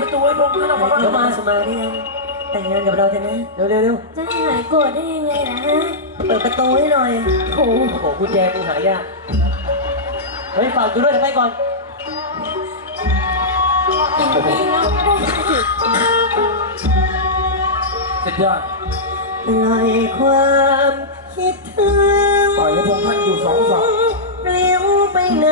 ประตูให้ลงด้วยนะผมว่าเดี๋ยวมาสมาเนี่ยแต่งงานกับเราเถอะนะเร็วเร็วเร็วจะหายโกรธได้ยังไงนะฮะเปิดประตูให้หน่อยโอ้โหโอ้โหกุญแจกูหายากเฮ้ยฝากกูด้วยเดี๋ไปก่อนสุดยอดปล่อยความคิดถึงปล่อยให้พวกท่านอยู่สองสองเลี้ยวไปไหน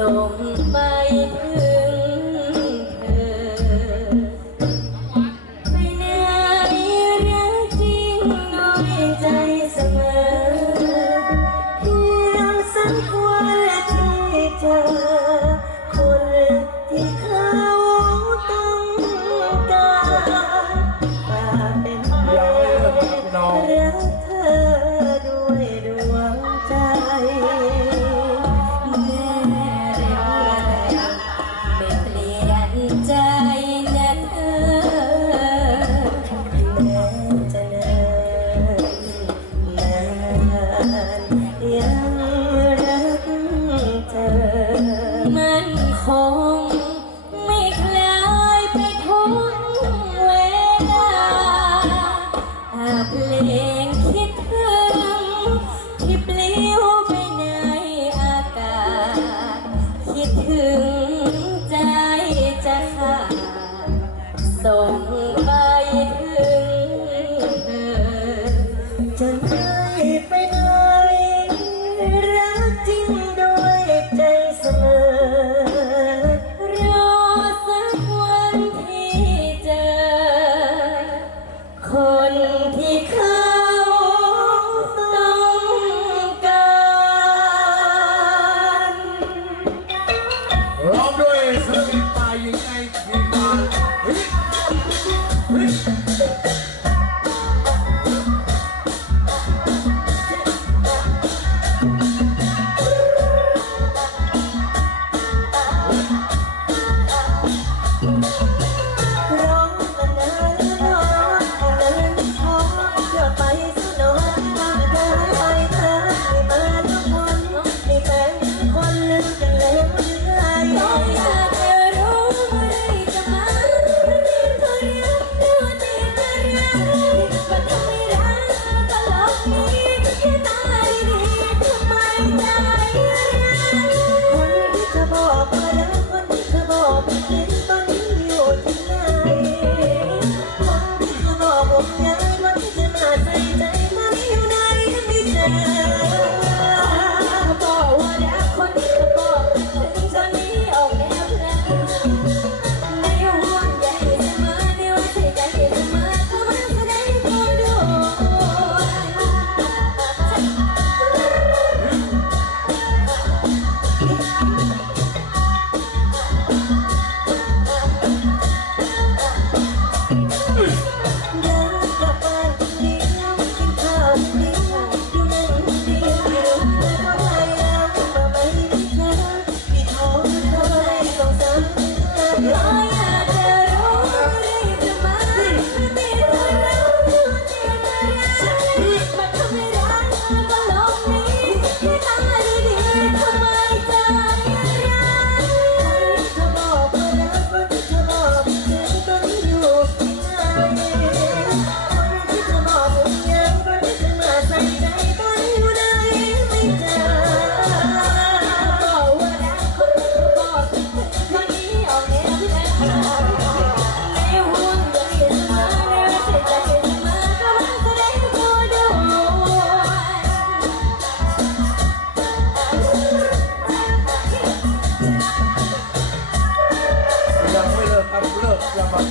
懂 Yeah.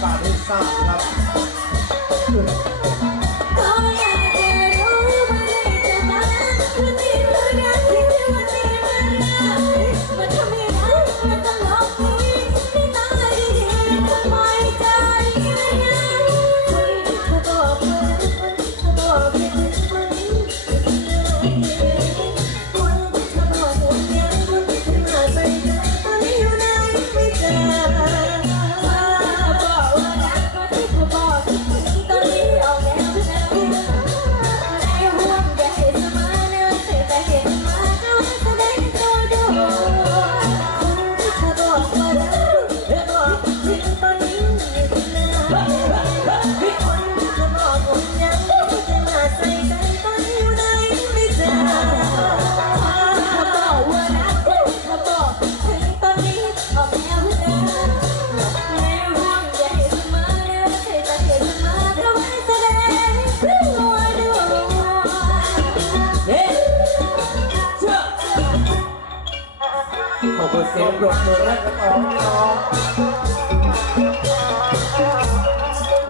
把头รุ เสียงปรบมือให้กัน้อ